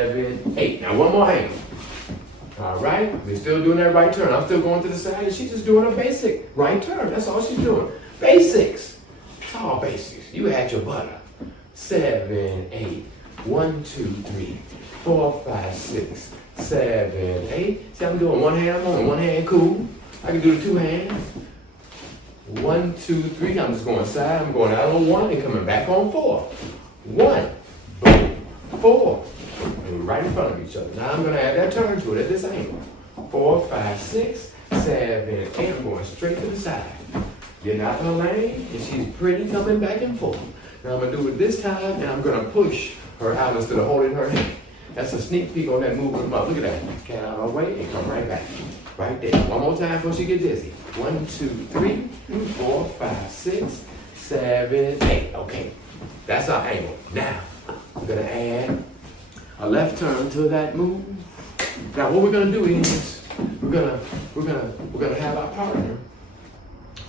7, 8. Now one more angle. All right, we're still doing that right turn. I'm still going to the side, and she's just doing a basic right turn. That's all she's doing. Basics. It's all basics. You had your butter. 7, 8. 1, 2, 3, 4, 5, 6, 7, 8. See, I'm doing one hand. I'm on one hand, cool. I can do the two hands. 1, 2, 3. I'm just going side. I'm going out on 1 and coming back on 4. 1, boom, 4. And right in front of each other. Now I'm going to add that turn to it at this angle. 4, 5, 6, 7, 8. I'm going straight to the side. Getting out of the lane, and she's pretty coming back and forth. Now I'm going to do it this time, and I'm going to push her out instead of holding her hand. That's a sneak peek on that movement. Look at that. Get out of the way and come right back. Right there. One more time before she gets dizzy. 1, 2, 3, 4, 5, 6, 7, 8. Okay. That's our angle. Now, we're going to add a left turn to that move. Now what we're going to do is we're going to have our partner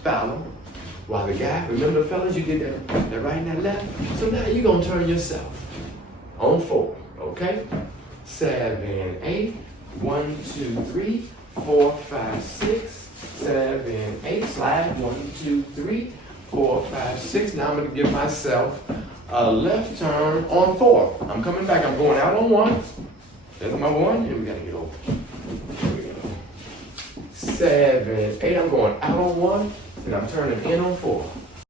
follow while the guy, remember the fellas, you did that right and that left. So now you're going to turn yourself on 4. Okay? 7, 8. 1, 2, 3, 4, 5, 6, 7, 8. Slide. 1, 2, 3, 4, 5, 6. Now I'm going to give myself a left turn on 4. I'm coming back. I'm going out on 1. There's my 1. And we got to get over. Here we go. 7, 8. I'm going out on 1. And I'm turning in on 4.